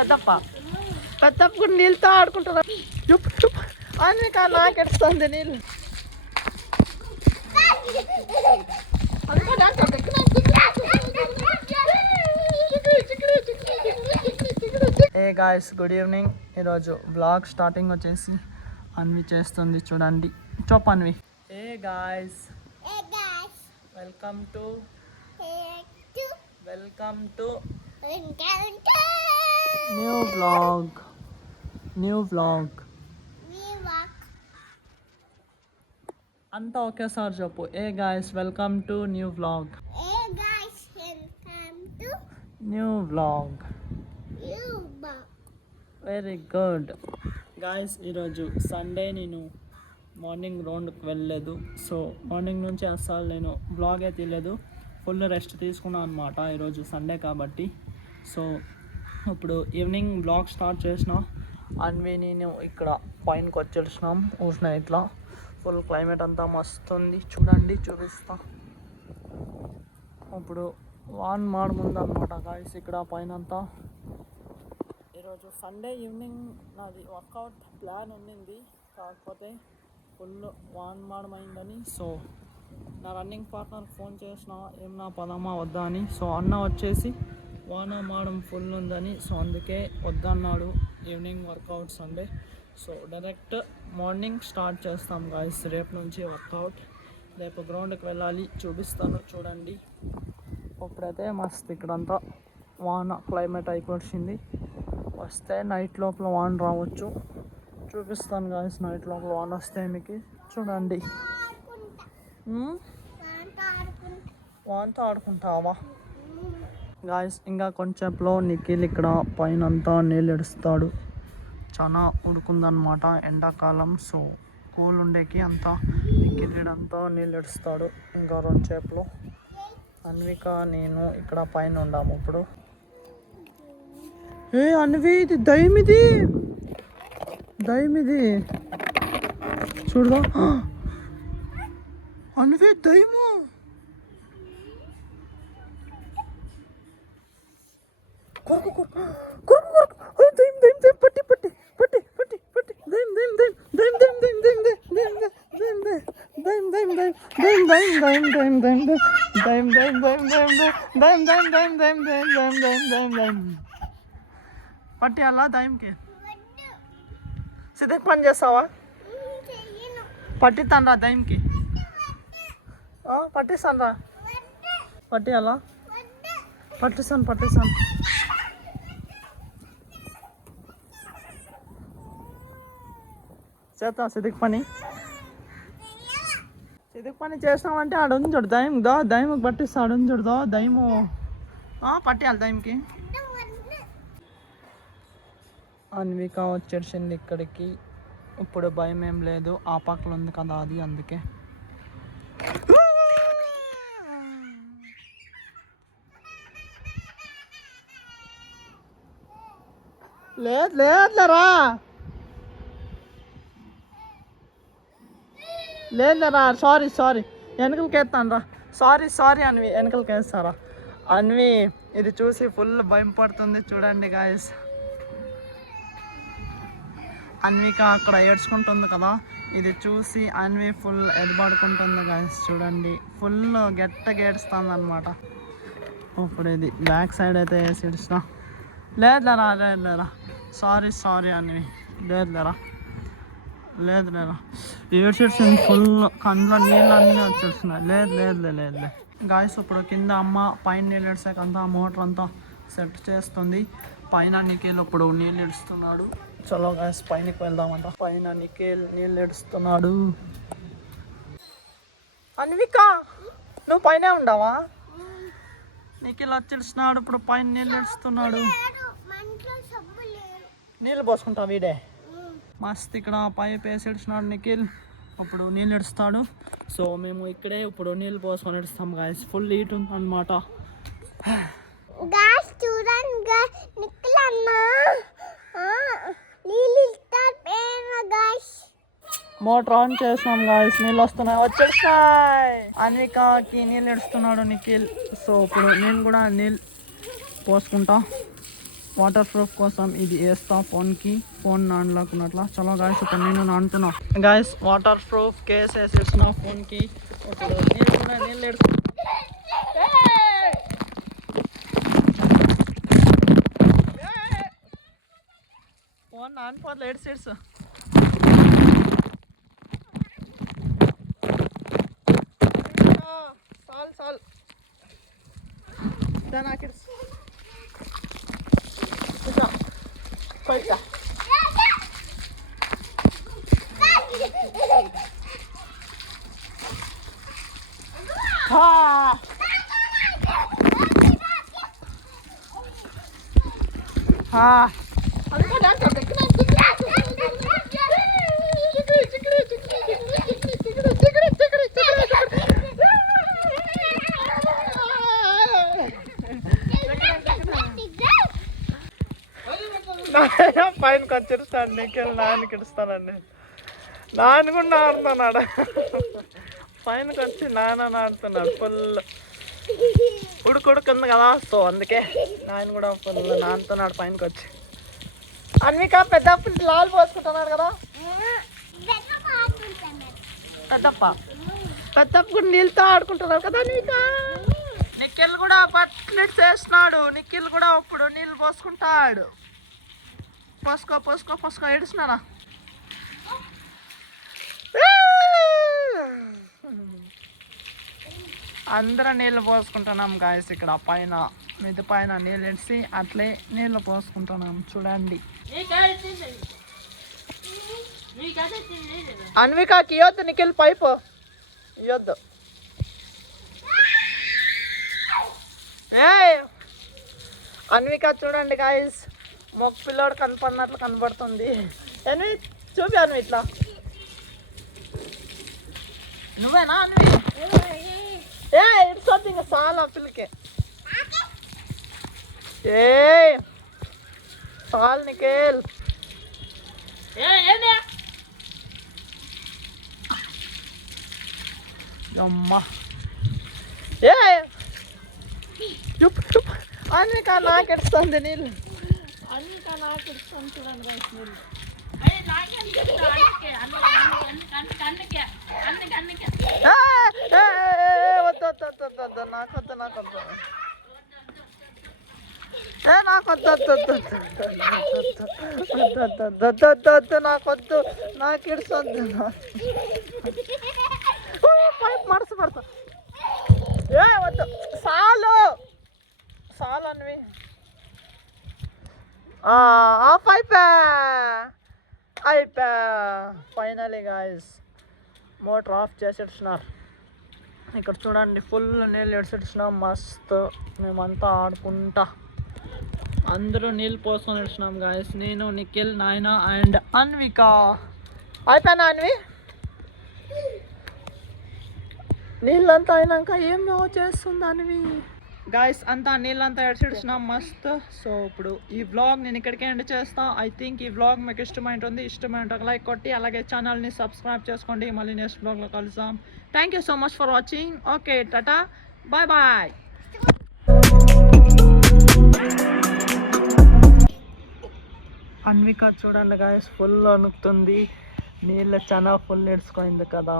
పెద్దప్ప కూడా నీళ్ళతో ఆడుకుంటున్నా. అన్విక నాకెడుతుంది నీళ్ళు. Hey guys good evening. ఈరోజు బ్లాగ్ స్టార్టింగ్ వచ్చేసి అన్వి చేస్తుంది చూడండి. చోప్ Anvi. Hey guys welcome to new vlog అంతా ఒకేసారి చెప్పు. Hey guys welcome to new vlog. Very good guys. ఈరోజు సండే, నేను మార్నింగ్ రౌండ్కి వెళ్ళలేదు. సో మార్నింగ్ నుంచి అస్సలు నేను బ్లాగే తీయలేదు. ఫుల్ రెస్ట్ తీసుకున్నాను అనమాట ఈరోజు సండే కాబట్టి. సో ఇప్పుడు ఈవినింగ్ బ్లాగ్ స్టార్ట్ చేసిన. అన్వి నేను ఇక్కడ పైనకి వచ్చేసినాం. ఊసిన ఇట్లా ఫుల్ క్లైమేట్ అంతా మస్తుంది చూడండి, చూపిస్తా. ఇప్పుడు వాన్ మాడుముందనమాట గాయస్ ఇక్కడ పైన అంతా. ఈరోజు సండే ఈవినింగ్ నాది వర్కౌట్ ప్లాన్ ఉండింది, కాకపోతే ఫుల్ వాన్ మాడమైందని. సో నా రన్నింగ్ పార్ట్నర్ ఫోన్ చేసిన, ఏమన్నా పదమా వద్దా అని. సో అన్న వచ్చేసి వాన మాడం ఫుల్ ఉందని, సో అందుకే వద్దన్నాడు evening workout Sunday. So direct morning start చేస్తాం గాయస్ రేపు నుంచి వర్కౌట్. రేపు గ్రౌండ్కి వెళ్ళాలి, చూపిస్తాను చూడండి. ఇప్పుడైతే మస్తు ఇక్కడంతా వాన క్లైమేట్ అయిపోయింది. వస్తే నైట్ లోపల వాన రావచ్చు, చూపిస్తాను గాయస్. నైట్ లోపల వాన వస్తే మీకు చూడండి. వానతో ఆడుకుంటావా గాయస్? ఇంకా కొంచెంలో నిఖిల్ ఇక్కడ పైన అంతా నీళ్ళు ఎడుస్తాడు. చాలా ఉడుకుందనమాట ఎండాకాలం. సో కూల్ ఉండేకి అంతా నిఖిల్ అంతా నీళ్ళు ఎడుస్తాడు. ఇంకా రెండుసేపులో అన్విక నేను ఇక్కడ పైన ఉండాము ఇప్పుడు. ఏ అన్వి, ఇది దయ్యమిది చూడదా అన్వి, దయ్యము. పట్టి అలా దయ్యంకి సిద్ధకి పని చేస్తావా? పట్టిస్తాను రా దయ్యంకి, పట్టిస్తాను రా. పట్టి అలా పట్టిస్తాను చేస్తా. సిద్ధకి పని చేసినామంటే ఆడుంది చూడు దయ్యం. దయ్యముకి పట్టిస్తా, ఆడుంది చూడదా దయ్యము. పట్టియాలి దయ్యంకి. అన్విక వచ్చేసింది ఇక్కడికి. ఇప్పుడు భయం ఏం లేదు, ఆ పక్కన ఉంది కదా అది, అందుకే. లేదులేరా సారీ వెనకలకి వేస్తాను రా. సారీ అన్వి, వెనకలకి వేస్తారా? అన్వి ఇది చూసి ఫుల్ భయం పడుతుంది చూడండి గాయస్. అన్విక అక్కడ ఏడ్చుకుంటుంది కదా, ఇది చూసి అన్వి ఫుల్ ఎదబడుకుంటుంది గాయస్. చూడండి ఫుల్ గట్టిగా ఏడుస్తుంది అనమాట. ఇప్పుడు ఇది బ్యాక్ సైడ్ అయితే వేసి ఏడుస్తా. లేదులేరా సారీ అన్వి, లేదులేరా ఏడ్చేసింది ఫుల్. కళ్ళలో నీళ్ళు అన్నీ వచ్చేస్తున్నాయి. లేదు గాయస్. ఇప్పుడు కింద అమ్మ పైన నీళ్ళు ఏడ్చాకంతా మోటార్ అంతా సెట్ చేస్తుంది. పైన నిఖిల్ ఇప్పుడు నీళ్ళు ఏడుస్తున్నాడు. చలో గాయస్ పైనకి వెళ్దామంట. పైన నిఖిల్ నీళ్ళు ఏడుస్తున్నాడు. అన్విక నువ్వు పైన ఉండవా? నిఖిల్ వచ్చేస్తున్నాడు ఇప్పుడు పైన నీళ్ళు ఏడుస్తున్నాడు. నీళ్ళు పోసుకుంటా వీడే మస్త్. ఇక్కడ పైప్ వేసి ఏడుస్తున్నాడు నిఖిల్, ఇప్పుడు నీళ్ళు ఏడుస్తాడు. సో మేము ఇక్కడే ఇప్పుడు నీళ్ళు పోసుకొని ఏడుస్తాం గాయస్. ఫుల్ హీట్ ఉంది అనమాట. మోటార్ ఆన్ చేసాం గాయస్, నీళ్ళు వస్తున్నాయి, వచ్చేస్తాయి. అన్వికకి నీళ్ళు ఎడుస్తున్నాడు నిఖిల్. సో ఇప్పుడు నేను కూడా నీళ్ళు పోసుకుంటా. వాటర్ ప్రూఫ్ కోసం ఇది వేస్తా ఫోన్కి, ఫోన్ నానలేకున్నట్లా. చలో గాయస్ ఇప్పుడు నేను నానుతున్నా గాయస్. వాటర్ ప్రూఫ్ కేస్ వేసేసిన ఫోన్కి. ఇప్పుడు నీళ్ళు ఎడుతున్నా. ఫోన్ నానిపోతుంది, ఎడ్ సీడ్స్. చాలు నాకు పోయితా. పైనకి వచ్చేస్తాడు నీకెళ్ళి నాన్నకి ఇస్తానండి. నాన్న కూడా ఆడుతున్నాడు, పైనకి వచ్చి నాన్న ఆడుతున్నాడు. ఫుల్ ఉడుకుంది కదా, సో అందుకే నాయన కూడా ఫుల్ నాన్నతున్నాడు పైనకి వచ్చి. అన్విక పెద్దప్ప లాలు పోసుకుంటున్నాడు కదా, పెద్దప్ప కూడా నీళ్ళతో ఆడుకుంటున్నాడు కదా. అన్విక నిఖిల్ కూడా బట్టలు చేస్తున్నాడు. నిఖిల్ కూడా ఇప్పుడు నీళ్ళు పోసుకుంటాడు. పోసుకో ఏడుస్తున్నానా. అందరూ నీళ్ళు పోసుకుంటున్నాం గాయస్. ఇక్కడ పైన మిద్ది పైన నీళ్ళు ఇడిసి అట్లే నీళ్ళు పోసుకుంటున్నాం చూడండి. అన్వికాకి ఇవ్వద్దు, నిఖిల్ పైపు ఇవ్వద్దు. అన్విక చూడండి గాయస్, మొక్క పిల్లోడు కనపడినట్లు కనబడుతుంది. అన్వి చూపి, అన్వి ఇట్లా. నువ్వేనా అన్వి? ఇట్స్ ఇంకా చాలా పిల్లకి. చాలు నిఖిల్. అమ్మా అన్విక నాకు ఎడుస్తుంది నీళ్ళు. అన్విక నాకు ఎడుస్తుంది చూడండి నీళ్ళు. నాకొద్దు, నాకు ఇడుస్తుంది. పైపు మనసు పడతా. వద్దు, చాలు అన్వి. ఆఫ్ అయిపోయా ఫైనలీ గాయస్. మోటార్ ఆఫ్ చేసేస్తున్నారు. ఇక్కడ చూడండి ఫుల్ నీళ్ళు ఎడిసేస్తున్నాం. మస్తు మేమంతా ఆడుకుంటా అందరూ నీళ్ళు పోసుకొని ఎడుస్తున్నాం గాయస్. నేను, నిఖిల్, నాయన అండ్ అన్విక. అయిపోయినా అన్వి? నీళ్ళంతా అయినాక ఏమో చేస్తుంది అన్వి. గాయస్ అంతా నీళ్ళంతా ఎడిసిడుతున్నాం మస్తు. సో ఇప్పుడు ఈ వ్లాగ్ నేను ఇక్కడికే ఎండ్ చేస్తా. ఐ థింక్ ఈ వ్లాగ్ మీకు ఇష్టమైంటుంది. ఇష్టమైంటే ఒక లైక్ కొట్టి అలాగే ఛానల్ని సబ్స్క్రైబ్ చేసుకోండి. మళ్ళీ నెక్స్ట్ వ్లాగ్లో కలుద్దాం. Thank you so much for watching. Okay, tata, bye bye. Anvika చూడండి గాయస్, ఫుల్ వణుకుతుంది. నీళ్ళు చాలా ఫుల్ ఎడుచుకోయింది కదా.